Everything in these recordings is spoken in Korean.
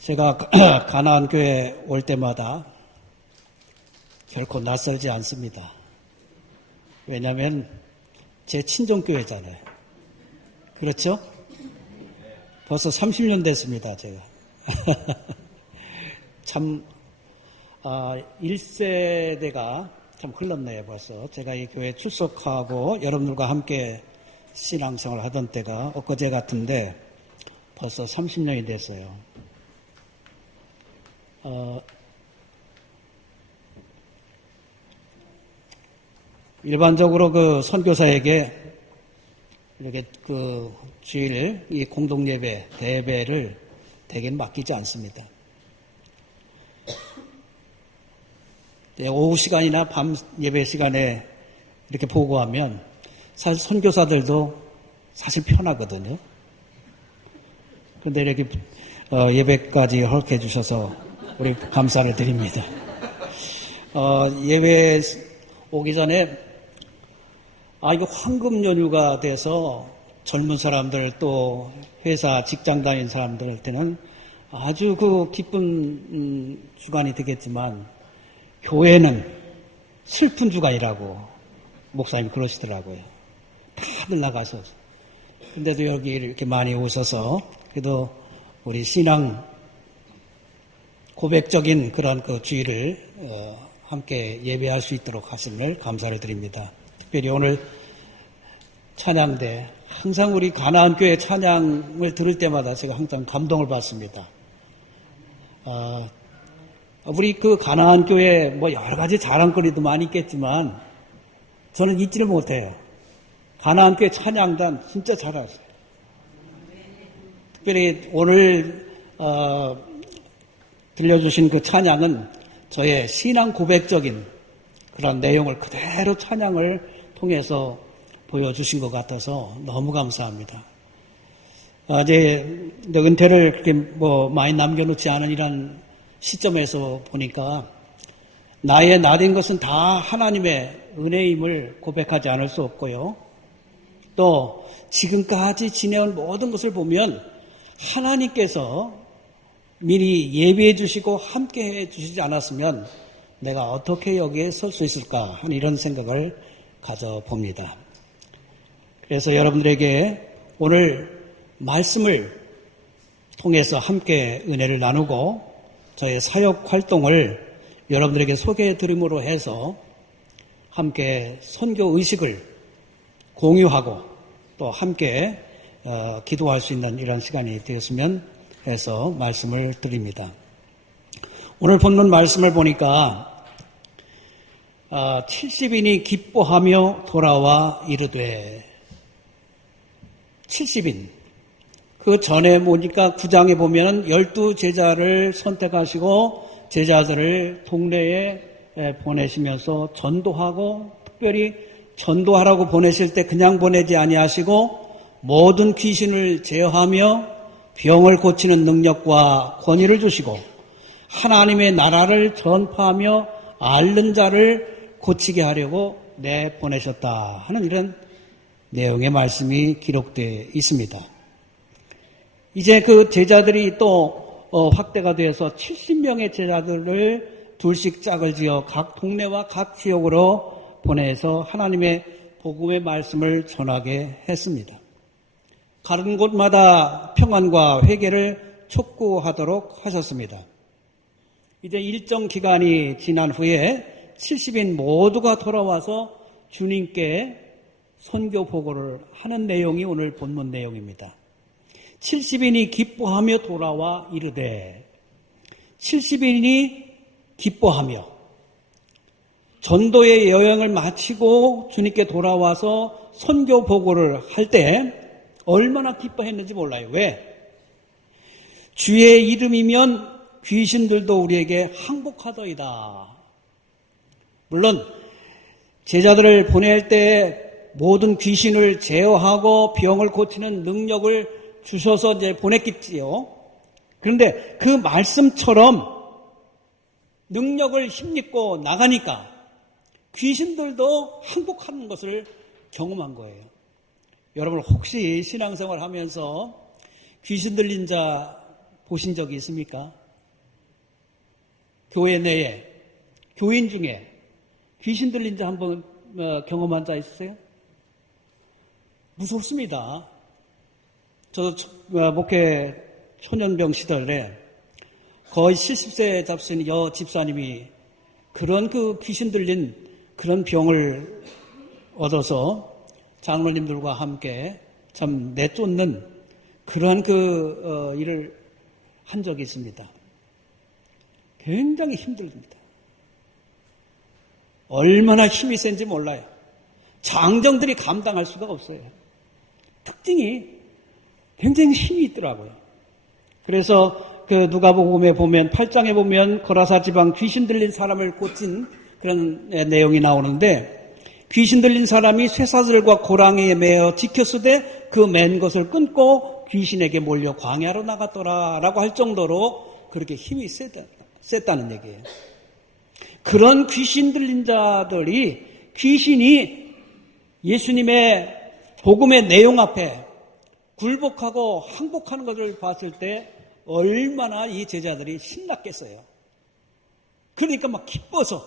제가 가나안 교회 올 때마다 결코 낯설지 않습니다. 왜냐하면 제 친정교회잖아요. 그렇죠? 벌써 30년 됐습니다, 제가. 참, 1세대가 참 흘렀네요, 벌써. 제가 이 교회에 출석하고 여러분들과 함께 신앙생활을 하던 때가 엊그제 같은데 벌써 30년이 됐어요. 일반적으로 그 선교사에게 이렇게 그 주일 이 공동예배, 대예배를 대개 맡기지 않습니다. 오후 시간이나 밤 예배 시간에 이렇게 보고하면 사실 선교사들도 사실 편하거든요. 그런데 이렇게 예배까지 허락해 주셔서 우리 감사를 드립니다. 예배 오기 전에 이거 황금 연휴가 돼서 젊은 사람들 또 회사 직장 다니는 사람들한테는 아주 그 기쁜 주간이 되겠지만 교회는 슬픈 주간이라고 목사님이 그러시더라고요. 다들 나가셔서. 근데도 여기 이렇게 많이 오셔서 그래도 우리 신앙 고백적인 그런 그 주일을 함께 예배할 수 있도록 하심을 감사를 드립니다. 특별히 오늘 찬양대 항상 우리 가나안 교회 찬양을 들을 때마다 제가 항상 감동을 받습니다. 우리 그 가나안 교회 뭐 여러 가지 자랑거리도 많이 있겠지만 저는 잊지를 못해요. 가나안 교회 찬양단 진짜 잘하세요. 특별히 오늘 들려주신 그 찬양은 저의 신앙 고백적인 그런 내용을 그대로 찬양을 통해서 보여주신 것 같아서 너무 감사합니다. 이제 은퇴를 그렇게 뭐 많이 남겨놓지 않은 이런 시점에서 보니까 나의 나된 것은 다 하나님의 은혜임을 고백하지 않을 수 없고요. 또 지금까지 지내온 모든 것을 보면 하나님께서 미리 예비해 주시고 함께 해 주시지 않았으면 내가 어떻게 여기에 설 수 있을까 하는 이런 생각을 가져봅니다. 그래서 여러분들에게 오늘 말씀을 통해서 함께 은혜를 나누고 저의 사역 활동을 여러분들에게 소개해 드림으로 해서 함께 선교 의식을 공유하고 또 함께 기도할 수 있는 이런 시간이 되었으면 해서 말씀을 드립니다. 오늘 본문 말씀을 보니까 70인이 기뻐하며 돌아와 이르되 70인 그 전에 보니까 9장에 보면 12제자를 선택하시고 제자들을 동네에 보내시면서 전도하고 특별히 전도하라고 보내실 때 그냥 보내지 아니하시고 모든 귀신을 제어하며 병을 고치는 능력과 권위를 주시고 하나님의 나라를 전파하며 앓는 자를 고치게 하려고 내보내셨다 하는 이런 내용의 말씀이 기록되어 있습니다. 이제 그 제자들이 또 확대가 되어서 70명의 제자들을 둘씩 짝을 지어 각 동네와 각 지역으로 보내서 하나님의 복음의 말씀을 전하게 했습니다. 가는 곳마다 평안과 회개를 촉구하도록 하셨습니다. 이제 일정 기간이 지난 후에 70인 모두가 돌아와서 주님께 선교 보고를 하는 내용이 오늘 본문 내용입니다. 70인이 기뻐하며 돌아와 이르되 70인이 기뻐하며 전도의 여행을 마치고 주님께 돌아와서 선교 보고를 할 때 얼마나 기뻐했는지 몰라요. 왜? 주의 이름이면 귀신들도 우리에게 항복하더이다. 물론 제자들을 보낼 때 모든 귀신을 제어하고 병을 고치는 능력을 주셔서 이제 보냈겠지요. 그런데 그 말씀처럼 능력을 힘입고 나가니까 귀신들도 항복하는 것을 경험한 거예요. 여러분 혹시 신앙생활 하면서 귀신 들린 자 보신 적이 있습니까? 교회 내에, 교인 중에 귀신 들린 자 한번 경험한 자 있으세요? 무섭습니다. 저 목회 초년병 시절에 거의 70세 잡수신 여 집사님이 그런 그 귀신 들린 그런 병을 얻어서 장로님들과 함께 참 내쫓는 그러한 일을 한 적이 있습니다. 굉장히 힘듭니다. 얼마나 힘이 센지 몰라요. 장정들이 감당할 수가 없어요. 특징이 굉장히 힘이 있더라고요. 그래서 누가복음에 보면 8장에 보면 거라사 지방 귀신 들린 사람을 고친 그런 내용이 나오는데 귀신 들린 사람이 쇠사슬과 고랑이에 매어 지켰으되 그 맨 것을 끊고 귀신에게 몰려 광야로 나갔더라라고 할 정도로 그렇게 힘이 셌다는 얘기예요. 그런 귀신 들린 자들이 귀신이 예수님의 복음의 내용 앞에 굴복하고 항복하는 것을 봤을 때 얼마나 이 제자들이 신났겠어요. 그러니까 막 기뻐서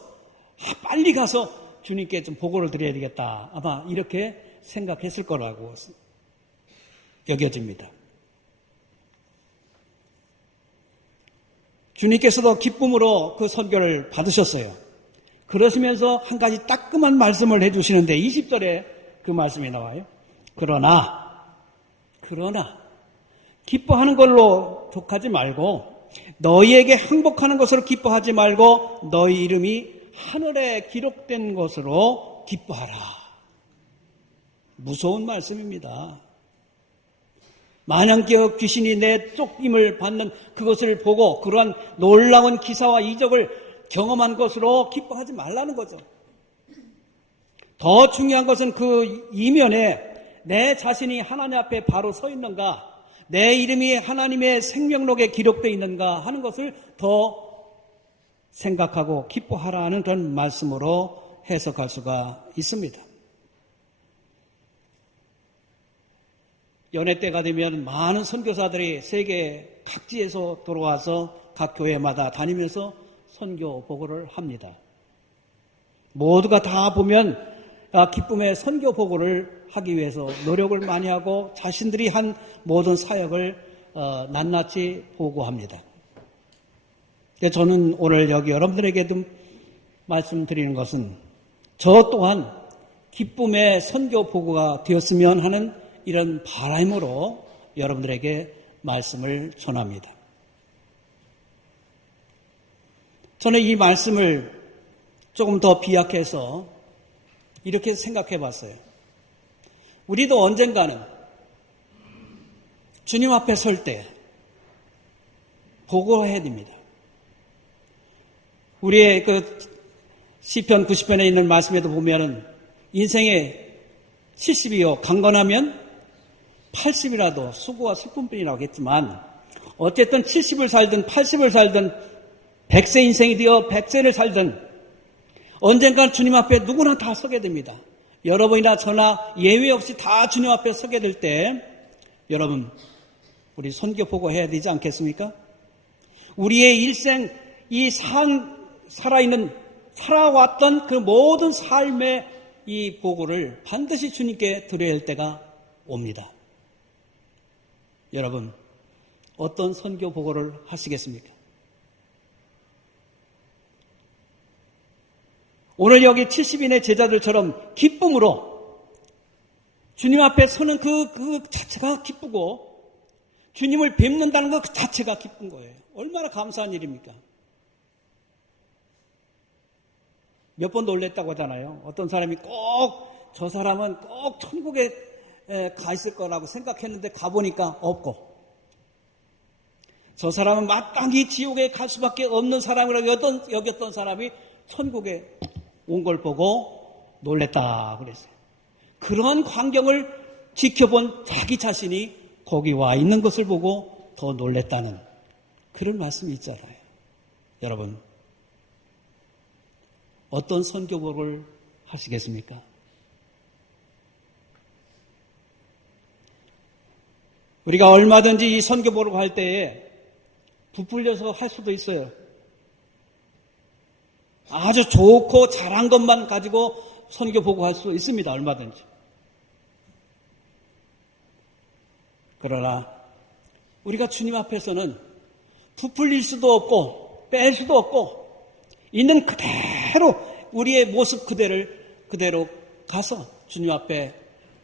빨리 가서 주님께 좀 보고를 드려야 되겠다. 아마 이렇게 생각했을 거라고 여겨집니다. 주님께서도 기쁨으로 그 선교를 받으셨어요. 그러시면서 한 가지 따끔한 말씀을 해주시는데 20절에 그 말씀이 나와요. 그러나 기뻐하는 걸로 족하지 말고 너희에게 항복하는 것으로 기뻐하지 말고 너희 이름이 하늘에 기록된 것으로 기뻐하라. 무서운 말씀입니다. 만양께 귀신이 내 쫓김을 받는 그것을 보고 그러한 놀라운 기사와 이적을 경험한 것으로 기뻐하지 말라는 거죠. 더 중요한 것은 그 이면에 내 자신이 하나님 앞에 바로 서 있는가, 내 이름이 하나님의 생명록에 기록되어 있는가 하는 것을 더 생각하고 기뻐하라는 그런 말씀으로 해석할 수가 있습니다. 연회 때가 되면 많은 선교사들이 세계 각지에서 돌아와서 각 교회마다 다니면서 선교 보고를 합니다. 모두가 다 보면 기쁨의 선교 보고를 하기 위해서 노력을 많이 하고 자신들이 한 모든 사역을 낱낱이 보고합니다. 저는 오늘 여기 여러분들에게도 말씀드리는 것은 저 또한 기쁨의 선교 보고가 되었으면 하는 이런 바람으로 여러분들에게 말씀을 전합니다. 저는 이 말씀을 조금 더 비약해서 이렇게 생각해 봤어요. 우리도 언젠가는 주님 앞에 설 때 보고해야 됩니다. 우리의 시편 90편에 있는 말씀에도 보면은 인생의 70이요 강건하면 80이라도 수고와 슬픔뿐이라고 했지만 어쨌든 70을 살든 80을 살든 100세 인생이 되어 100세를 살든 언젠가 주님 앞에 누구나 다 서게 됩니다. 여러분이나 저나 예외 없이 다 주님 앞에 서게 될 때 여러분 우리 선교 보고해야 되지 않겠습니까? 우리의 일생 이 살아왔던 그 모든 삶의 이 보고를 반드시 주님께 드려야 할 때가 옵니다. 여러분 어떤 선교 보고를 하시겠습니까? 오늘 여기 70인의 제자들처럼 기쁨으로 주님 앞에 서는 그 자체가 기쁘고 주님을 뵙는다는 것 그 자체가 기쁜 거예요. 얼마나 감사한 일입니까? 몇 번 놀랬다고 하잖아요. 어떤 사람이 저 사람은 꼭 천국에 가 있을 거라고 생각했는데 가보니까 없고 저 사람은 마땅히 지옥에 갈 수밖에 없는 사람이라고 여겼던 사람이 천국에 온 걸 보고 놀랬다 그랬어요. 그런 광경을 지켜본 자기 자신이 거기 와 있는 것을 보고 더 놀랬다는 그런 말씀이 있잖아요. 여러분 어떤 선교보를 하시겠습니까? 우리가 얼마든지 이 선교보를 할 때에 부풀려서 할 수도 있어요. 아주 좋고 잘한 것만 가지고 선교 보고할 수 있습니다. 얼마든지. 그러나 우리가 주님 앞에서는 부풀릴 수도 없고 뺄 수도 없고 있는 그대로 우리의 모습 그대로 가서 주님 앞에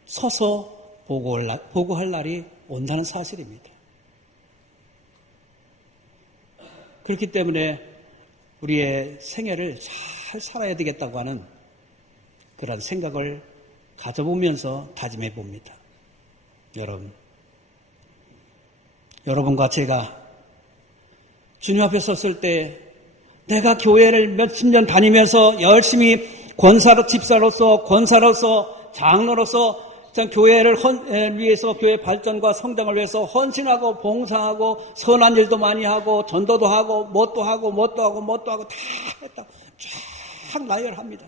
서서 보고할 날이 온다는 사실입니다. 그렇기 때문에 우리의 생애를 잘 살아야 되겠다고 하는 그런 생각을 가져보면서 다짐해 봅니다. 여러분과 제가 주님 앞에 섰을 때 내가 교회를 몇십 년 다니면서 열심히 집사로서 장로로서 교회를 위해서 교회 발전과 성장을 위해서 헌신하고 봉사하고 선한 일도 많이 하고 전도도 하고 뭣도 하고 다 했다. 쫙 나열합니다.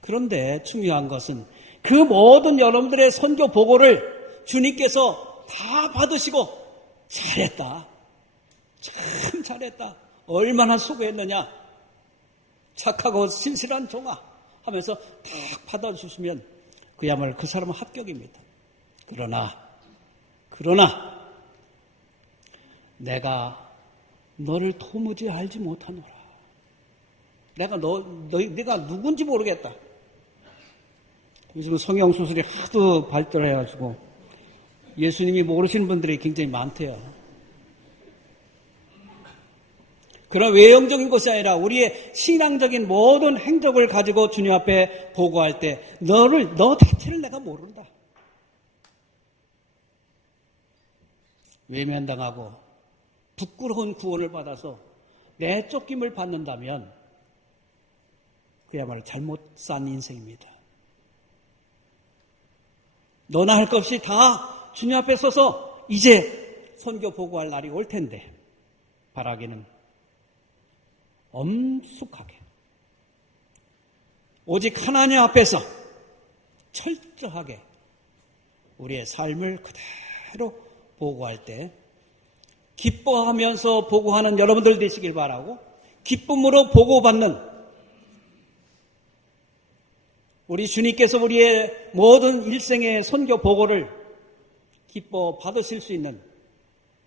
그런데 중요한 것은 그 모든 여러분들의 선교 보고를 주님께서 다 받으시고 잘했다. 참 잘했다. 얼마나 수고했느냐. 착하고 신실한 종아 하면서 딱 받아주시면 그야말로 그 사람은 합격입니다. 그러나 내가 너를 도무지 알지 못하노라. 내가 누군지 모르겠다. 요즘 성형수술이 하도 발달해가지고 예수님이 모르시는 분들이 굉장히 많대요. 그런 외형적인 것이 아니라 우리의 신앙적인 모든 행적을 가지고 주님 앞에 보고할 때 너 자체를 내가 모른다. 외면당하고 부끄러운 구원을 받아서 내쫓김을 받는다면 그야말로 잘못 산 인생입니다. 너나 할 것 없이 다 주님 앞에 서서 이제 선교 보고할 날이 올 텐데 바라기는 엄숙하게 오직 하나님 앞에서 철저하게 우리의 삶을 그대로 보고할 때 기뻐하면서 보고하는 여러분들 되시길 바라고 기쁨으로 보고받는 우리 주님께서 우리의 모든 일생의 선교 보고를 기뻐 받으실 수 있는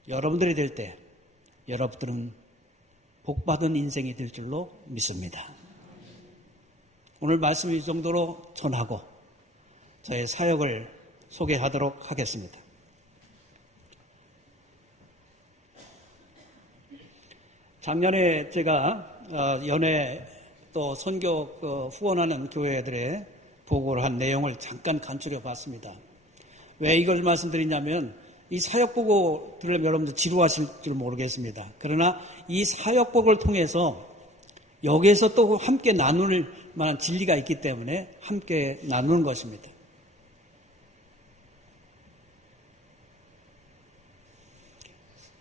여러분들이 될 때 여러분들은 복받은 인생이 될 줄로 믿습니다. 오늘 말씀 이 정도로 전하고 저의 사역을 소개하도록 하겠습니다. 작년에 제가 연회 또 선교 후원하는 교회들의 보고를 한 내용을 잠깐 간추려 봤습니다. 왜 이걸 말씀드리냐면 이 사역보고 들으면 여러분들 지루하실 줄 모르겠습니다. 그러나 이 사역보고를 통해서 여기에서 또 함께 나눌 만한 진리가 있기 때문에 함께 나누는 것입니다.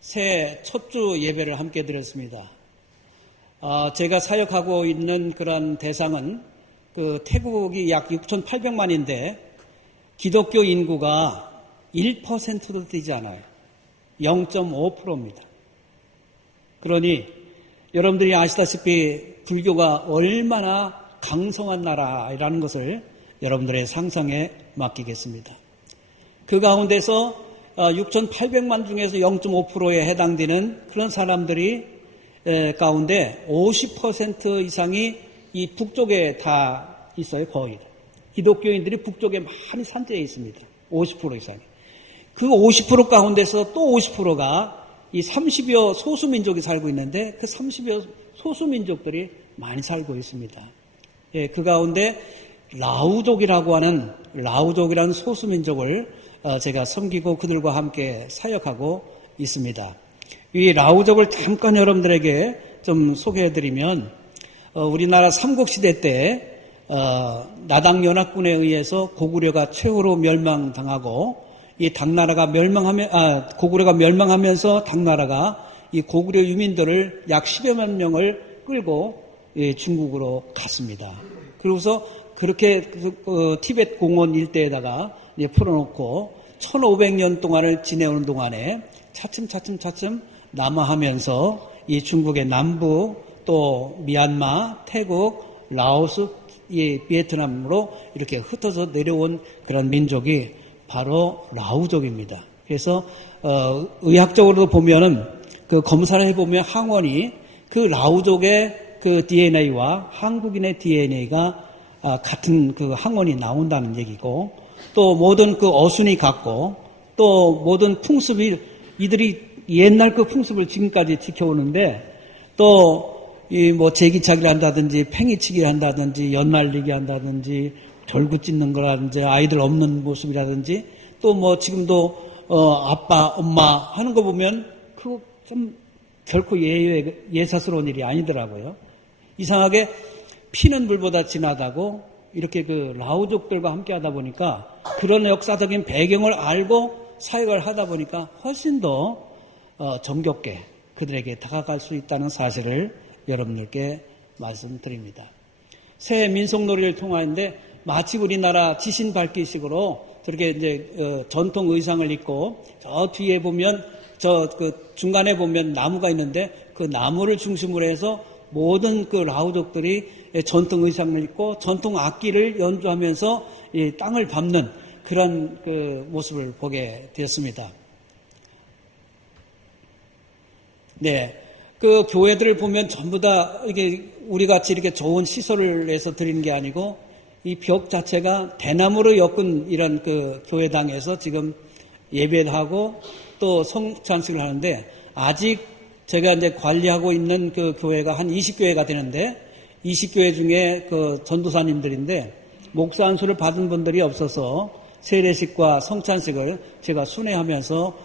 새해 첫 주 예배를 함께 드렸습니다. 제가 사역하고 있는 그런 대상은 태국이 약 6,800만인데 기독교 인구가 1%도 되지 않아요. 0.5%입니다. 그러니 여러분들이 아시다시피 불교가 얼마나 강성한 나라라는 것을 여러분들의 상상에 맡기겠습니다. 그 가운데서 6,800만 중에서 0.5%에 해당되는 그런 사람들이 가운데 50% 이상이 이 북쪽에 다 있어요. 거의. 기독교인들이 북쪽에 많이 산재해 있습니다. 50% 이상이. 그 50% 가운데서 또 50%가 이 30여 소수민족이 살고 있는데 그 30여 소수민족들이 많이 살고 있습니다. 예, 그 가운데 라우족이라는 소수민족을 제가 섬기고 그들과 함께 사역하고 있습니다. 이 라우족을 잠깐 여러분들에게 좀 소개해드리면 우리나라 삼국시대 때 나당연합군에 의해서 고구려가 최후로 멸망당하고 이 당나라가 고구려가 멸망하면서 당나라가 이 고구려 유민들을 약 10여만 명을 끌고 중국으로 갔습니다. 그러고서 그렇게 티벳 공원 일대에다가 풀어놓고 1500년 동안을 지내오는 동안에 차츰 남하하면서 이 중국의 남부 또 미얀마, 태국, 라오스, 이 베트남으로 이렇게 흩어져 내려온 그런 민족이 바로 라우족입니다. 그래서 의학적으로도 보면은 그 검사를 해보면 항원이 그 라우족의 그 DNA와 한국인의 DNA가 같은 그 항원이 나온다는 얘기고, 또 모든 그 어순이 같고, 또 모든 풍습이 이들이 옛날 그 풍습을 지금까지 지켜오는데, 또 이 뭐 제기차기를 한다든지 팽이치기를 한다든지 연말리기 한다든지 절구 찢는 거라든지 아이들 없는 모습이라든지 또 뭐 지금도 아빠 엄마 하는 거 보면 그거 좀 결코 예사스러운 일이 아니더라고요. 이상하게 피는 물보다 진하다고 이렇게 그 라오족들과 함께 하다 보니까 그런 역사적인 배경을 알고 사역을 하다 보니까 훨씬 더 정겹게 그들에게 다가갈 수 있다는 사실을 여러분들께 말씀드립니다. 새 민속놀이를 통하는데 마치 우리나라 지신 밝기식으로 저렇게 이제 전통 의상을 입고 저 뒤에 보면 저 그 중간에 보면 나무가 있는데 그 나무를 중심으로 해서 모든 그 라오족들이 전통 의상을 입고 전통 악기를 연주하면서 이 땅을 밟는 그런 그 모습을 보게 되었습니다. 네. 그 교회들을 보면 전부 다 이게 우리 같이 이렇게 좋은 시설을 해서 드리는 게 아니고 이 벽 자체가 대나무로 엮은 이런 그 교회당에서 지금 예배를 하고 또 성찬식을 하는데 아직 제가 이제 관리하고 있는 그 교회가 한 20교회가 되는데 20교회 중에 그 전도사님들인데 목사 안수를 받은 분들이 없어서 세례식과 성찬식을 제가 순회하면서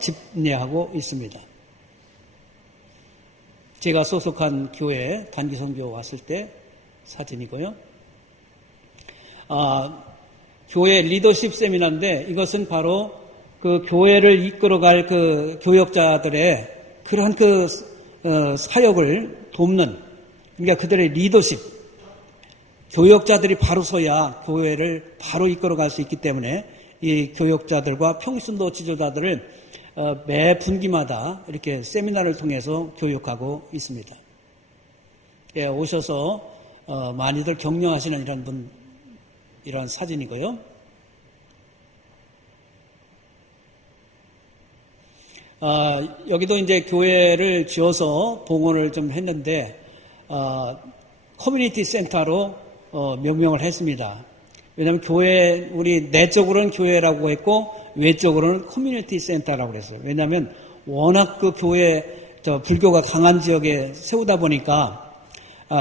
집례하고 있습니다. 제가 소속한 교회 단기 선교 왔을 때 사진이고요. 교회 리더십 세미나인데 이것은 바로 그 교회를 이끌어갈 그 교역자들의 그러한 그 사역을 돕는, 그러니까 그들의 리더십, 교역자들이 바로 서야 교회를 바로 이끌어갈 수 있기 때문에 이 교역자들과 평신도 지도자들을 매 분기마다 이렇게 세미나를 통해서 교육하고 있습니다. 예, 오셔서 많이들 격려하시는 이런 사진이고요. 여기도 이제 교회를 지어서 봉헌을 좀 했는데 커뮤니티 센터로 명명을 했습니다. 왜냐하면 교회, 우리 내적으로는 교회라고 했고 외적으로는 커뮤니티 센터라고 그랬어요. 왜냐하면 워낙 그 교회, 불교가 강한 지역에 세우다 보니까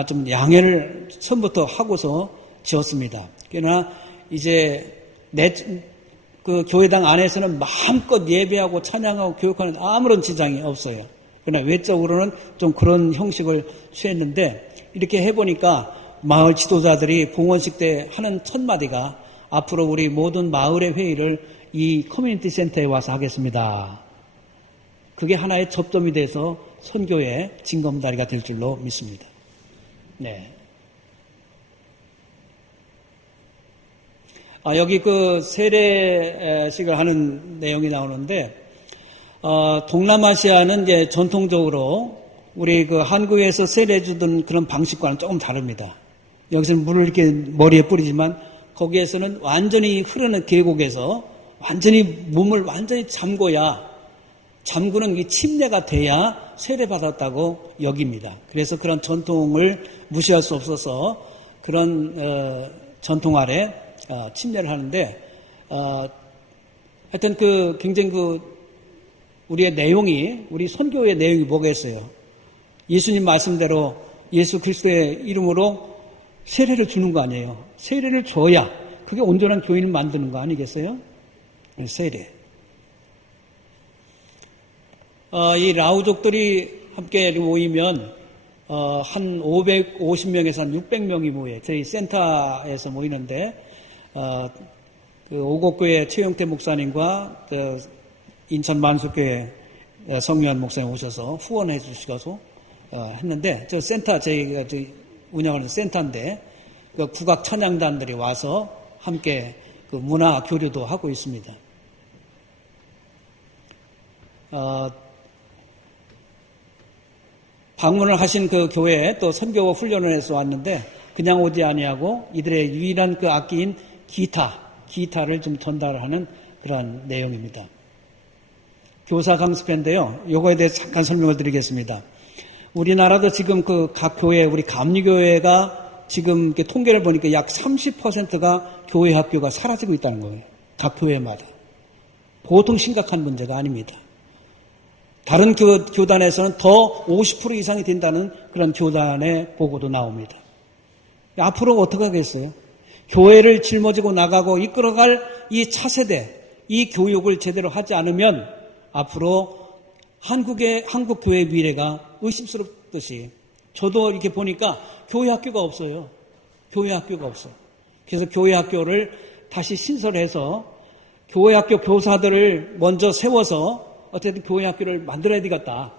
좀 양해를 처음부터 하고서 지었습니다. 그러나 이제 그 교회당 안에서는 마음껏 예배하고 찬양하고 교육하는 아무런 지장이 없어요. 그러나 외적으로는 좀 그런 형식을 취했는데 이렇게 해보니까 마을 지도자들이 봉헌식 때 하는 첫 마디가 앞으로 우리 모든 마을의 회의를 이 커뮤니티 센터에 와서 하겠습니다. 그게 하나의 접점이 돼서 선교의 징검다리가 될 줄로 믿습니다. 네. 여기 그 세례식을 하는 내용이 나오는데, 동남아시아는 이제 전통적으로 우리 그 한국에서 세례 주던 그런 방식과는 조금 다릅니다. 여기서는 물을 이렇게 머리에 뿌리지만 거기에서는 완전히 흐르는 계곡에서 완전히 몸을 완전히 잠그는 이 침례가 돼야 세례받았다고 여깁니다. 그래서 그런 전통을 무시할 수 없어서 그런 전통 아래 침례를 하는데 하여튼 그 굉장히 우리의 내용이, 우리 선교의 내용이 뭐겠어요? 예수님 말씀대로 예수 그리스도의 이름으로 세례를 주는 거 아니에요. 세례를 줘야 그게 온전한 교인을 만드는 거 아니겠어요? 세례. 이 라우족들이 함께 모이면 한 550명에서 한 600명이 모여요. 저희 센터에서 모이는데 그 오곡교회 최영태 목사님과 그 인천 만수교회 성유한 목사님 오셔서 후원해 주시고서 했는데 저 센터 저희가 운영하는 센터인데 그 국악 찬양단들이 와서 함께 그 문화 교류도 하고 있습니다. 방문을 하신 그 교회에 또 선교 훈련을 해서 왔는데 그냥 오지 아니하고 이들의 유일한 그 악기인 기타를 좀 전달하는 그러한 내용입니다. 교사 강습회인데요. 요거에 대해서 잠깐 설명을 드리겠습니다. 우리나라도 지금 그 각 교회, 우리 감리교회가 지금 이렇게 통계를 보니까 약 30%가 교회 학교가 사라지고 있다는 거예요. 각 교회마다. 보통 심각한 문제가 아닙니다. 다른 교단에서는 더 50% 이상이 된다는 그런 교단의 보고도 나옵니다. 앞으로 어떻게 하겠어요? 교회를 짊어지고 나가고 이끌어갈 이 차세대, 이 교육을 제대로 하지 않으면 앞으로 한국 교회의 미래가 의심스럽듯이 저도 이렇게 보니까 교회 학교가 없어요. 교회 학교가 없어요. 그래서 교회 학교를 다시 신설해서 교회 학교 교사들을 먼저 세워서 어쨌든 교회 학교를 만들어야 되겠다.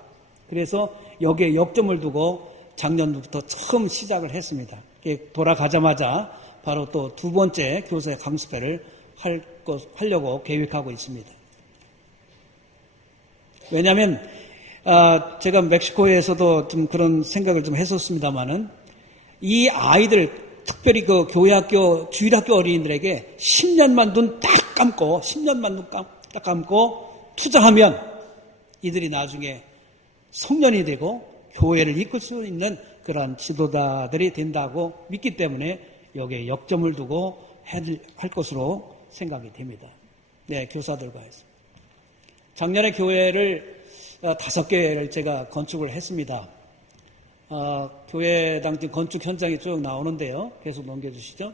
그래서 여기에 역점을 두고 작년부터 처음 시작을 했습니다. 돌아가자마자 바로 또 두 번째 교사 강습회를 하려고 계획하고 있습니다. 왜냐하면 제가 멕시코에서도 좀 그런 생각을 좀 했었습니다만은 이 아이들 특별히 그 교회학교 주일학교 어린이들에게 10년만 눈 딱 감고 10년만 눈 딱 감고 투자하면 이들이 나중에 성년이 되고 교회를 이끌 수 있는 그런 지도자들이 된다고 믿기 때문에 여기에 역점을 두고 할 것으로 생각이 됩니다. 네, 교사들과 해서. 작년에 교회를 5개를 제가 건축을 했습니다. 교회당 건축 현장이 쭉 나오는데요. 계속 넘겨주시죠.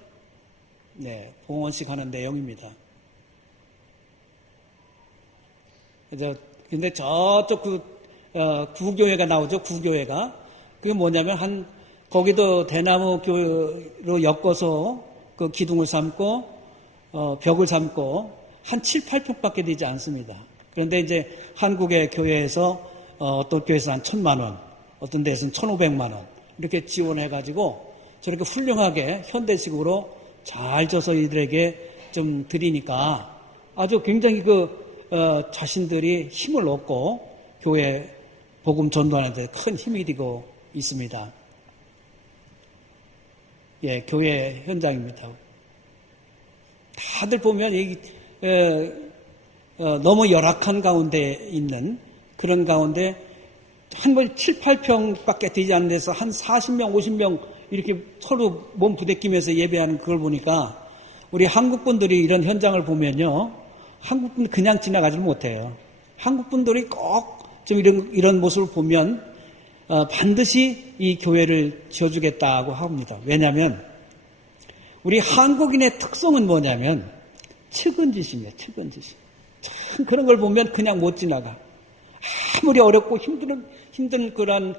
네, 봉헌식 하는 내용입니다. 근데 저쪽 구교회가 나오죠. 구교회가. 그게 뭐냐면 거기도 대나무 교로 엮어서 그 기둥을 삼고, 벽을 삼고, 한 7, 8평밖에 되지 않습니다. 그런데 이제 한국의 교회에서, 어떤 교회에서 한 1,000만 원, 어떤 데에서는 1,500만 원, 이렇게 지원해가지고, 저렇게 훌륭하게 현대식으로 잘 져서 이들에게 좀 드리니까 아주 굉장히 자신들이 힘을 얻고 교회 복음 전도하는 데 큰 힘이 되고 있습니다. 예, 교회 현장입니다. 다들 보면 너무 열악한 가운데 있는 그런 가운데 한 번 7, 8평밖에 되지 않는 데서 한 40명, 50명 이렇게 서로 몸 부대끼면서 예배하는 그걸 보니까 우리 한국분들이 이런 현장을 보면요. 한국분 그냥 지나가지 못해요. 한국분들이 꼭 좀 이런 모습을 보면 반드시 이 교회를 지어주겠다고 합니다. 왜냐하면 우리 한국인의 특성은 뭐냐면 측은지심이에요. 측은지심. 참 그런 걸 보면 그냥 못 지나가. 아무리 어렵고 힘든 그런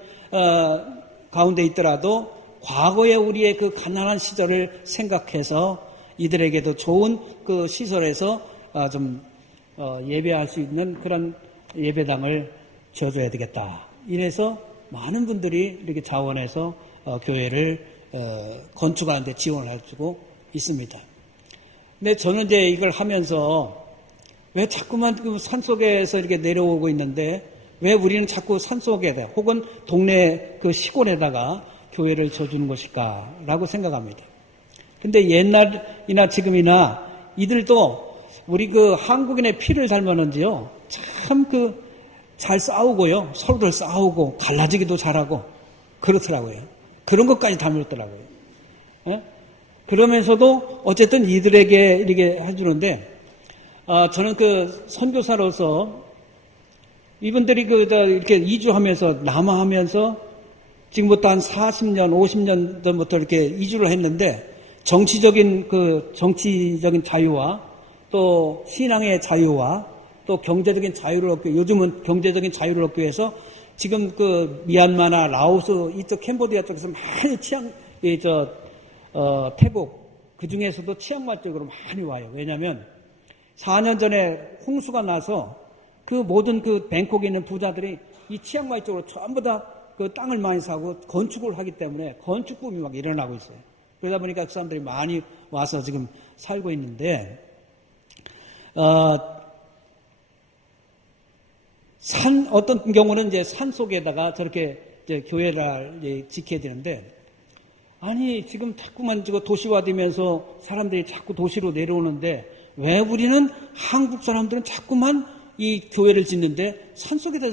가운데 있더라도 과거의 우리의 그 가난한 시절을 생각해서 이들에게도 좋은 그 시설에서 좀 예배할 수 있는 그런 예배당을 지어줘야 되겠다. 이래서 많은 분들이 이렇게 자원해서 교회를 건축하는 데 지원을 해주고 있습니다. 근데 저는 이제 이걸 하면서 왜 자꾸만 그 산속에서 이렇게 내려오고 있는데 왜 우리는 자꾸 산속에다 혹은 동네 그 시골에다가 교회를 지어주는 것일까라고 생각합니다. 근데 옛날이나 지금이나 이들도 우리 그 한국인의 피를 닮았는지요. 참 잘 싸우고요. 서로들 싸우고 갈라지기도 잘하고 그렇더라고요. 그런 것까지 닮았더라고요. 예? 그러면서도 어쨌든 이들에게 이렇게 해주는데 저는 그 선교사로서 이분들이 이렇게 이주하면서 남하하면서 지금부터 한 40년, 50년 전부터 이렇게 이주를 했는데 정치적인 자유와 또 신앙의 자유와 또 경제적인 자유를 얻기, 요즘은 경제적인 자유를 얻기 위해서 지금 미얀마나 라오스 이쪽 캄보디아 쪽에서 많이 태국 그 중에서도 치앙마이 쪽으로 많이 와요. 왜냐하면 4년 전에 홍수가 나서 그 모든 뱅콕에 있는 부자들이 이 치앙마이 쪽으로 전부 다 그 땅을 많이 사고 건축을 하기 때문에 건축붐이 막 일어나고 있어요. 그러다 보니까 그 사람들이 많이 와서 지금 살고 있는데, 어떤 경우는 이제 산 속에다가 저렇게 이제 교회를 이제 지켜야 되는데, 아니, 지금 자꾸만 도시화되면서 사람들이 자꾸 도시로 내려오는데, 왜 우리는 한국 사람들은 자꾸만 이 교회를 짓는데 산 속에다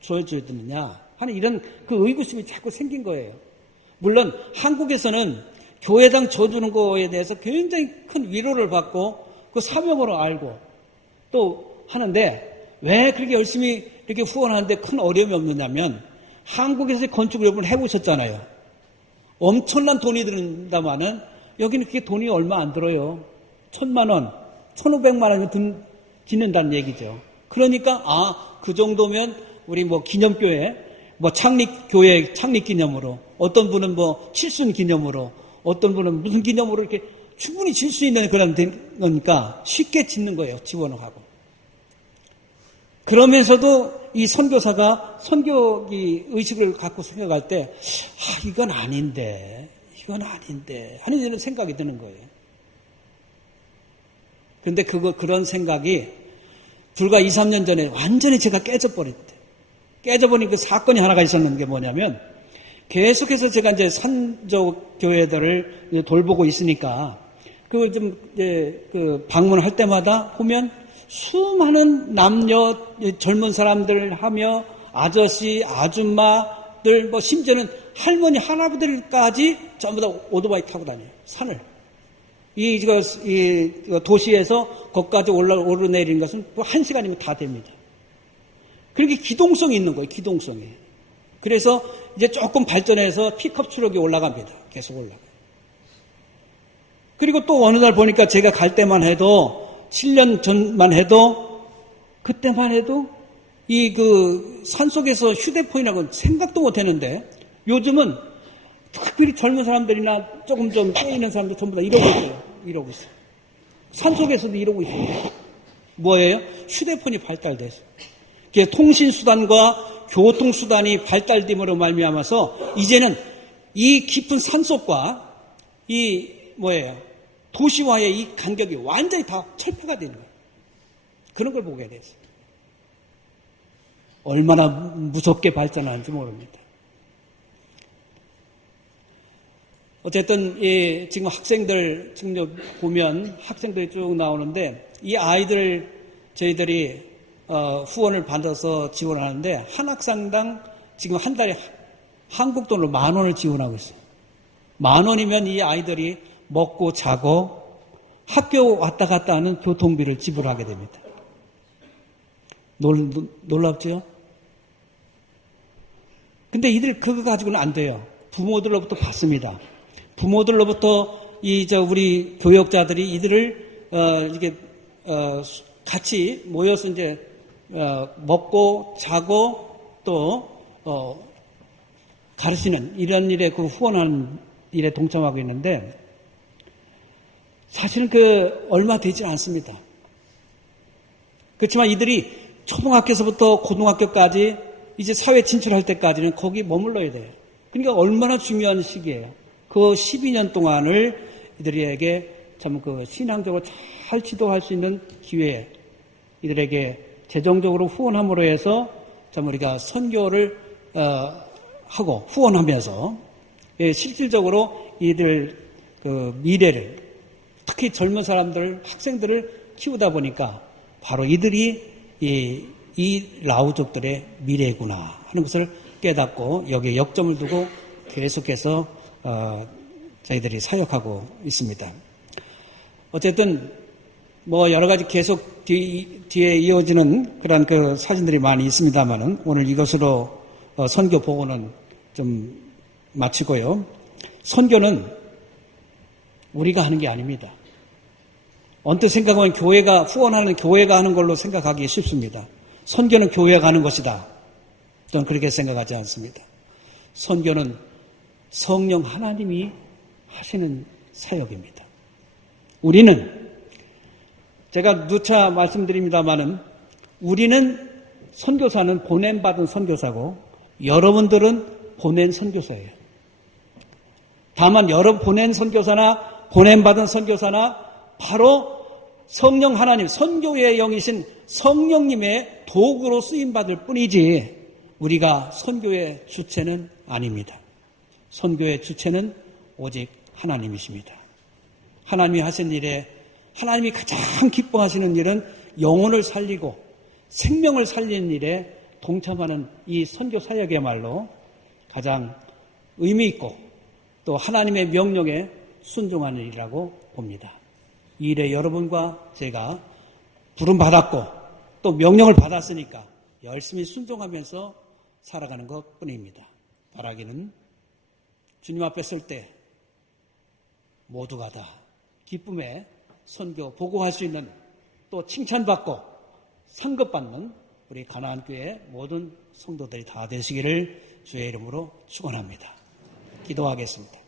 줘야 되느냐 하는 이런 그 의구심이 자꾸 생긴 거예요. 물론 한국에서는 교회당 줘주는 거에 대해서 굉장히 큰 위로를 받고 그 사명으로 알고 또 하는데, 왜 그렇게 열심히 이렇게 후원하는데 큰 어려움이 없느냐면, 한국에서 건축을 여러분 해보셨잖아요. 엄청난 돈이 든다마는 여기는 그게 돈이 얼마 안 들어요. 1,000만 원, 1,500만 원이 짓는다는 얘기죠. 그러니까 그 정도면 우리 뭐 기념교회, 뭐 교회 창립 기념으로, 어떤 분은 뭐 칠순 기념으로, 어떤 분은 무슨 기념으로 이렇게 충분히 질 수 있는 그런 거니까 쉽게 짓는 거예요. 지원을 하고. 그러면서도 이 선교사가 선교 의식을 갖고 생각할 때, 이건 아닌데 하는 이런 생각이 드는 거예요. 근데 그런 생각이 불과 2, 3년 전에 완전히 제가 깨져버린 그 사건이 하나가 있었는 게 뭐냐면, 계속해서 제가 이제 산적 교회들을 돌보고 있으니까 방문할 때마다 보면 수많은 남녀 젊은 사람들 하며 아저씨, 아줌마들, 뭐 심지어는 할머니, 할아버지들까지 전부 다 오토바이 타고 다녀요. 산을. 이 도시에서 거기까지 오르내리는 것은 1시간이면 다 됩니다. 그렇게 기동성이 있는 거예요. 기동성이. 그래서 이제 조금 발전해서 픽업 트럭이 올라갑니다. 계속 올라가요. 그리고 또 어느 날 보니까 제가 갈 때만 해도 7년 전만 해도 그때만 해도 산속에서 휴대폰이라고 생각도 못 했는데, 요즘은 특별히 젊은 사람들이나 조금 좀 깨있는 사람들 전부 다 이러고 있어요. 산속에서도 이러고 있어요. 뭐예요? 휴대폰이 발달돼서. 통신수단과 교통수단이 발달됨으로 말미암아서 이제는 이 깊은 산속과 도시와의 이 간격이 완전히 다 철폐가 되는 거예요. 그런 걸 보게 됐어요. 얼마나 무섭게 발전하는지 모릅니다. 어쨌든 지금 학생들 지금 보면 학생들이 쭉 나오는데, 이 아이들 저희들이 후원을 받아서 지원하는데, 한 학생당 지금 한 달에 한국 돈으로 10,000원을 지원하고 있어요. 10,000원이면 이 아이들이 먹고 자고 학교 왔다 갔다 하는 교통비를 지불하게 됩니다. 놀랍죠? 근데 이들 그거 가지고는 안 돼요. 부모들로부터 받습니다. 부모들로부터 우리 교역자들이 이들을 같이 모여서 이제 먹고 자고 또 가르치는 이런 일에 후원하는 일에 동참하고 있는데, 사실은 얼마 되지 않습니다. 그렇지만 이들이 초등학교에서부터 고등학교까지 이제 사회 진출할 때까지는 거기 머물러야 돼요. 그러니까 얼마나 중요한 시기예요. 그 12년 동안을 이들에게 참 신앙적으로 잘 지도할 수 있는 기회에 이들에게 재정적으로 후원함으로 해서 참 우리가 선교를 하고 후원하면서 실질적으로 이들 미래를, 특히 젊은 사람들, 학생들을 키우다 보니까 바로 이들이 이 라오족들의 미래구나 하는 것을 깨닫고 여기에 역점을 두고 계속해서 저희들이 사역하고 있습니다. 어쨌든 여러 가지 계속 뒤에 이어지는 그런 사진들이 많이 있습니다만은, 오늘 이것으로 선교 보고는 좀 마치고요. 선교는 우리가 하는 게 아닙니다. 언뜻 생각하면 후원하는 교회가 하는 걸로 생각하기 쉽습니다. 선교는 교회가 하는 것이다. 저는 그렇게 생각하지 않습니다. 선교는 성령 하나님이 하시는 사역입니다. 우리는, 제가 누차 말씀드립니다마는, 우리는 선교사는 보냄받은 선교사고 여러분들은 보낸 선교사예요. 다만 보낸 선교사나 보냄받은 선교사나 바로 성령 하나님, 선교의 영이신 성령님의 도구로 쓰임받을 뿐이지 우리가 선교의 주체는 아닙니다. 선교의 주체는 오직 하나님이십니다. 하나님이 하신 일에 하나님이 가장 기뻐하시는 일은 영혼을 살리고 생명을 살리는 일에 동참하는 이 선교 사역이야말로 가장 의미 있고 또 하나님의 명령에 순종하는 일이라고 봅니다. 이 일에 여러분과 제가 부름받았고 또 명령을 받았으니까 열심히 순종하면서 살아가는 것 뿐입니다. 바라기는 주님 앞에 설 때 모두가 다 기쁨에 선교 보고할 수 있는 또 칭찬받고 상급받는 우리 가나안교회 모든 성도들이 다 되시기를 주의 이름으로 축원합니다. 기도하겠습니다.